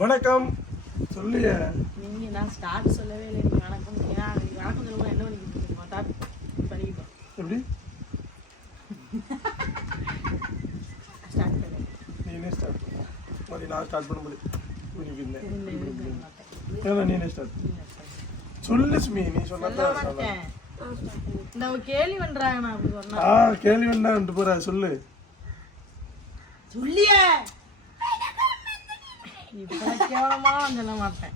வணக்கம். சொல்லிய நீங்க நான் ஸ்டார்ட் சொல்லவே இல்லை. வணக்கம். ஏன்னா வணக்கம் சொல்லும்போது என்ன பண்ணிக்கிட்டு இருக்கீங்க? ஸ்டார்ட் பண்ணிக்கிட்டோம் எப்படி? ஸ்டார்ட் பண்ணி. நீனே ஸ்டார்ட் பண்ண. மாதிரி நான் ஸ்டார்ட் பண்ண முடியும் இன்னைக்கு இல்லை இல்லை இல்லை சொல்ல மாட்டேன் ஏன்னா நீனே ஸ்டார்ட் சொல்லு ஸ்மி நீ சொன்னதான் கேள்வி பண்றாங்க நான் அப்படி சொன்னா. கேள்வி வேண்டாம் போற சொல்லு. சொல்லிய! இப்ப கேவலமா சொல்ல மாட்டேன்.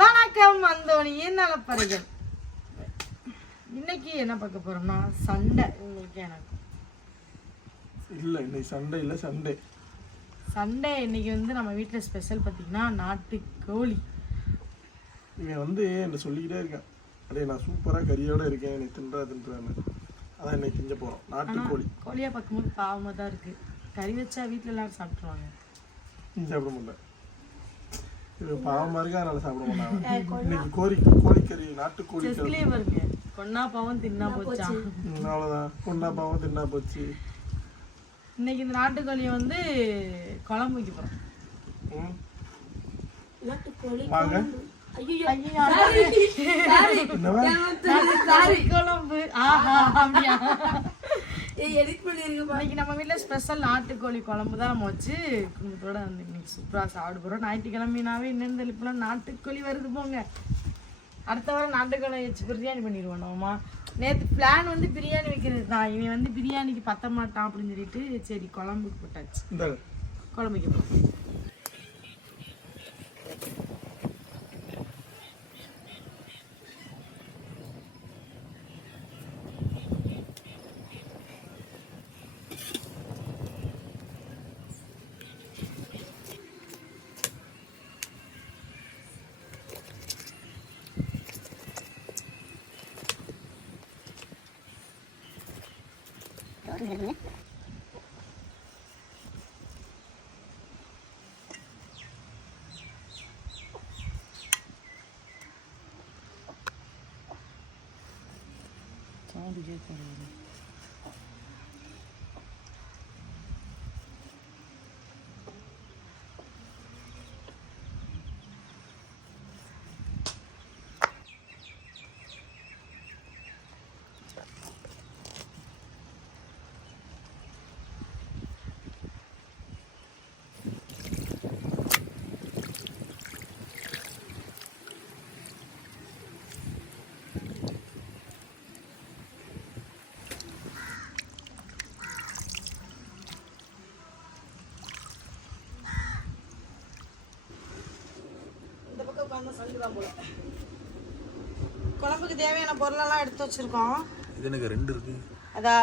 வணக்கம் வந்தோனியின் நலப்பறைகள்? இன்னைக்கு என்ன பார்க்க போறோம்னா சண்டை. உங்களுக்கு எனக்கு இல்லை இன்னைக்கு சண்டே இல்லை சண்டே. சண்டே இன்னைக்கு வந்து நம்ம வீட்டில் ஸ்பெஷல் பார்த்தீங்கன்னா நாட்டுக்கோழி. இவன் வந்து என்ன சொல்லிக்கிட்டே இருக்கான். அடே நான் சூப்பராக கறியோட இருக்கேன் நீ தின்றா தின்றான்னு. அதான் இன்னைக்கு திங்க போகிறோம் நாட்டுக்கோழி. கோழியை பார்க்கும்போது பாவமாக தான் இருக்கு. கறி வச்சா வீட்டில் எல்லாரும் சாப்பிட்ருவாங்க சாப்பிட மாட்டேன். இவன் பாவமாக இருக்கா அதனால சாப்பிட மாட்டாங்க. இன்னைக்கு கோழி கோழிக்கறி நாட்டுக்கோழி கறி. செஸ்லேயே பாருங்க கொன்னா பாவம் தின்னா போச்சா? அவ்வளோதான் கொண்டா பாவம் தின்னா போச்சு. இன்னைக்கு இந்த நாட்டுக்கோழியை வந்து குழம்பு வைக்க போகிறோம் என்னவா குழம்பு. ஆஹா அப்படியா? இன்னைக்கு நம்ம வீட்டில் ஸ்பெஷல் நாட்டுக்கோழி குழம்பு தான் நம்ம வச்சு குடும்பத்தோட வந்து இன்னைக்கு சூப்பராக சாப்பிட போகிறோம் ஞாயிற்றுக்கிழமைனாவே என்னென்னு தெளிப்பெல்லாம் நாட்டுக்கோழி வருது போங்க. அடுத்த வாரம் நாட்டுக்கோழி வச்சு பிரியாணி பண்ணிடுவோம் நம்மமா நேற்று பிளான் வந்து பிரியாணி வைக்கிறது தான். இவன் வந்து பிரியாணிக்கு பத்த மாட்டான் அப்படின்னு சொல்லிட்டு சரி குழம்புக்கு போட்டாச்சு. இந்த குழம்பு வைக்க போகிறோம் சங்குதான் போல குழம்புக்கு தேவையான பொருளெல்லாம் எடுத்து வச்சிருக்கோம். இது எனக்கு ரெண்டு இருக்கு. அதா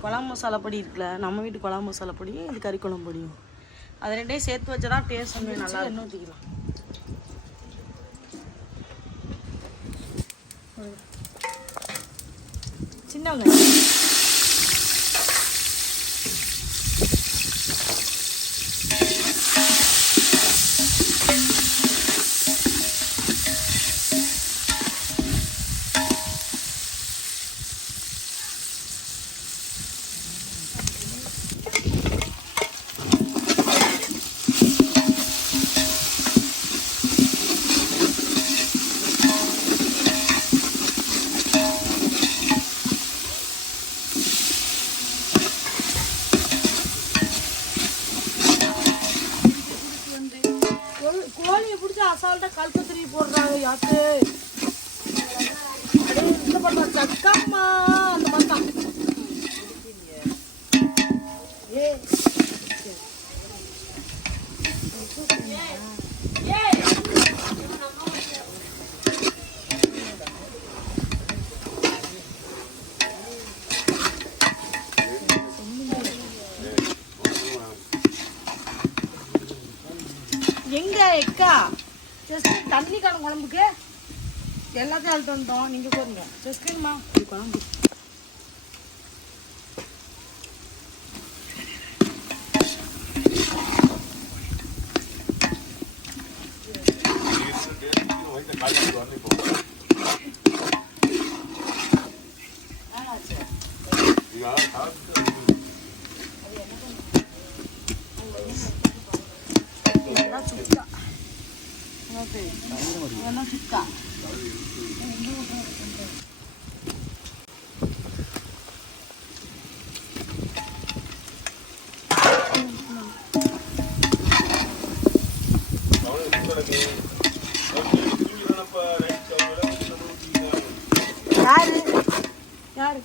குழம்பு மசாலா பொடி இருக்குல்ல நம்ம வீட்டு குழம்பு மசாலா பொடியும் இது கறி குழம்பு பொடியும். அது ரெண்டையும் சேர்த்து வச்சா தான் டேஸ்ட் வந்து நல்லா எண்ணெய் ஊற்றிக்கலாம் சின்ன வெங்காயம் கோழி- கோழியை பிடிச்சி அசால்ட்டாக கல்கத்திரி போடுறாங்க யாத்து அப்படியே இந்த சக்கம்மா அந்த மாதிரி தான் ஏய். இருக்கா? ஜஸ்ட் தண்ணி காலம் குழம்புக்கு. எல்லாத்தையும் அழுத்து வந்துட்டோம். நீங்கள் போடுங்க. ஜஸ்ட் குழம்பு இதெல்லாம் சுக்கா யாரு?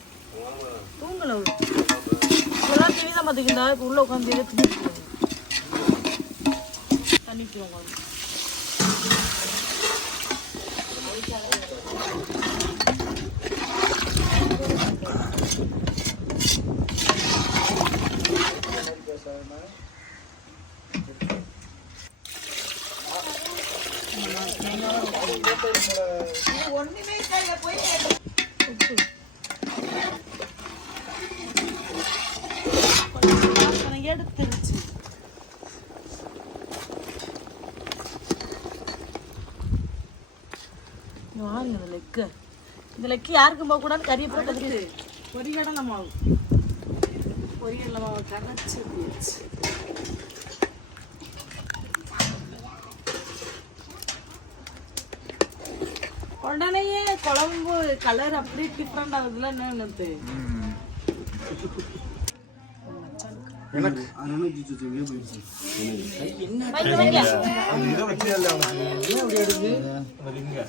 தூங்கல இப்பெல்லாம் டிவி தான் பார்த்துக்கிட்டா இப்போ உள்ள உட்காந்து எடுத்து தண்ணிக்குவோம் உப்பு கொஞ்சம் எடுத்துருச்சு வாங்க இந்த லெக்கு. இந்த லெக்கு யாருக்கும் போகக்கூடாதுன்னு கறியை போட்டதுக்கு பொரியடலை மாவு. பொரியடலை மாவு கரைச்சி ஊத்தியாச்சு. உடனேயே குழம்பு கலர் அப்படியே டிஃப்ரெண்ட் ஆகுதுல என்னன்னு வைங்க வைங்க.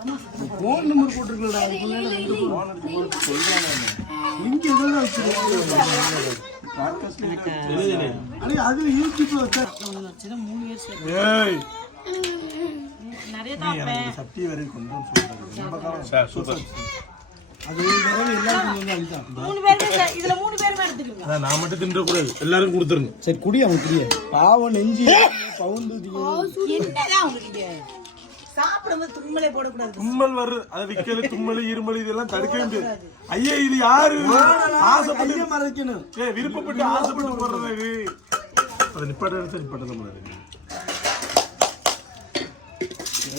ஃபோன் நம்பர் போட்டிருக்கலடா இங்க எதாவது வச்சிருக்கேன் அடே அதுல யூடியூப்ல வச்சா மூணு சக்தி வரை கொண்டு சூப்பர். அது ஒரு தடவை எல்லாருக்கும் வந்து அழிதான் மூணு பேருமே சே- இதுல மூணு பேருமே எடுத்துக்கோங்க. அதான் நான் மட்டும் தின்ற கூடாது எல்லாரும் கொடுத்துருங்க சரி குடி அவன் குடிய. பாவம் நெஞ்சு பவுந்து உங்களுக்கு சாப்பிடும்போது தும்மலே போடக்கூடாது. தும்மல் வர்றது அது விக்கல் தும்மல் இருமல் இதெல்லாம் தடுக்கவே முடியாது. ஐயா இது யாரு? ஆசைப்பட்டு மறைக்கணும். ஏய் விருப்பப்பட்டு ஆசைப்பட்டு போடுறது இது அது நிப்பாட்ட எடுத்து நிப்பாட்ட முடியாது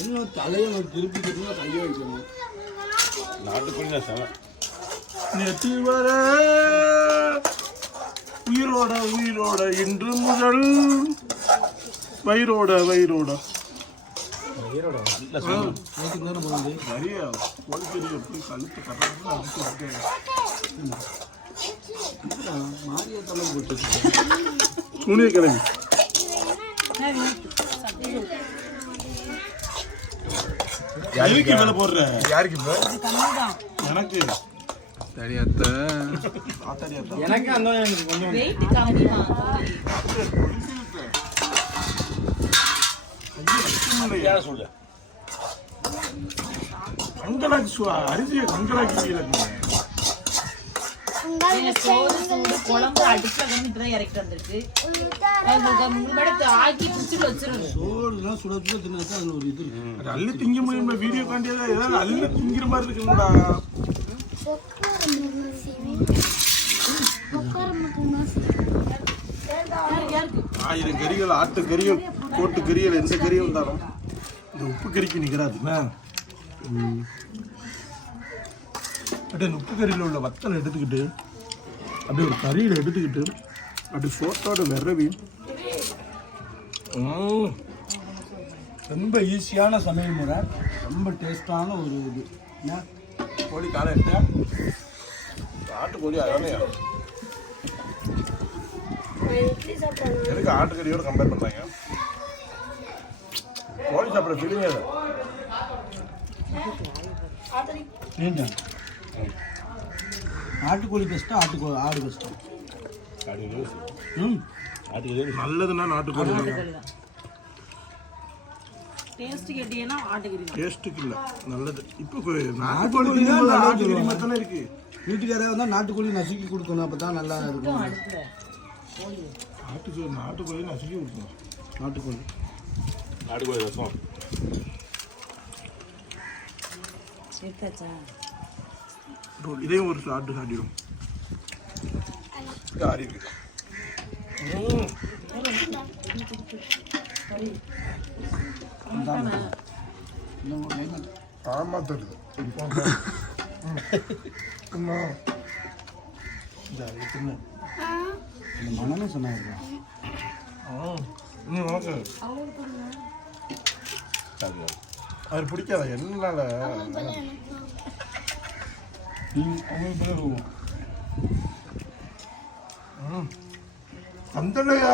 என்ன தலையை திருப்பி திருப்பி கைய வைக்கணும்? நேற்று வர உயிரோட உயிரோட இன்று முதல். வயிறோட வயிறோட. துணிய கிளம்பி யாருக்கு மேல போடுற? யாருக்கு எனக்கு. ஆத்தாடியாத்தா எனக்கு அந்த கொஞ்சம் யார சொல்ல கங்கலாக்கு சுவா அரிசியை கங்கலாக்கி குழம்பு கம்மிட்டு தான் இறக்கி வந்திருக்கு. முன்னாடி ஆக்கி பிடிச்சிட்டு வச்சிருங்க. சோறுலாம் சுட சுட தின்னா ஒரு இது இருக்கு. அள்ளி திங்க முடியுமா? வீடியோ காண்டியதா? ஏதாவது அள்ளி திங்கிற மாதிரி இருக்குங்கடா ஆயிரம் கறிகள் ஆட்டு கறிகள் கோட்டு கறிகள் எந்த கறியும் இந்த உப்பு கறிக்கு நிகராதுண்ணா அப்படியே உப்பு கறியில் உள்ள வத்தலை எடுத்துக்கிட்டு அப்படியே ஒரு கறியில் எடுத்துக்கிட்டு அப்படி சோத்தோட விரவி. ரொம்ப ஈஸியான சமையல் முறை. ரொம்ப டேஸ்டான ஒரு இது. என்ன? கோழி காலை எடுத்தா? ஆட்டுக்கோழி அதானே எதுக்கு ஆட்டுக்கறியோட கம்பேர் பண்றாங்க? கோழி சாப்பிட ஃபீலிங் அது ஏன்டா நாட்டுக்கோழி பெஸ்ட்டா ஆட்டுக்கோழி ஆடு பெஸ்ட்டா ம். நல்லதுன்னா நாட்டுக்கோழி. டேஸ்ட்டுக்கு இல்லை. நல்லது. இப்போ நாட்டுக்கோழி மாதிரி தானே இருக்கு. வீட்டுக்காரே வந்தால் நாட்டுக்கோழி நசுக்கி கொடுக்கணும். அப்போ தான் நல்லா இருக்கும் ஆட்டுக்கோழி நாட்டுக்கோழி நசுக்கி கொடுக்கணும். நாட்டுக்கோழி. நாட்டுக்கோழி ரசம் எடுத்தாச்சா இதையும் ஒரு சாப்பிட்டு சாப்பிடும் ஆறி இருக்கு இன்னும் ஒரு line ஆமா தருது அந்த மனமே சொன்னாங்க பிடிக்காது. அவர் பிடிக்காத. என்னால? நீங்க உங்களுக்கு பேர் இருக்கும். அந்தலையா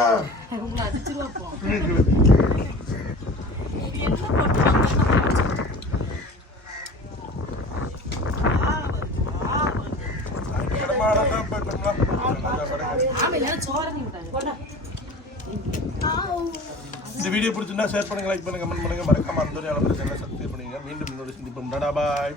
உங்களை அடிச்சிருவா போ இது என்ன போட்டு ஆமா இல்லைன்னா சோறனி விட்டாங்க போடா இந்த வீடியோ பிடிச்சிருந்தா ஷேர் பண்ணுங்க லைக் பண்ணுங்க கமெண்ட் பண்ணுங்க. மறக்காம அந்த சப்ஸ்கிரைப் பண்ணுங்க மீண்டும் இன்னொரு சந்திப்போம். டாடா பாய்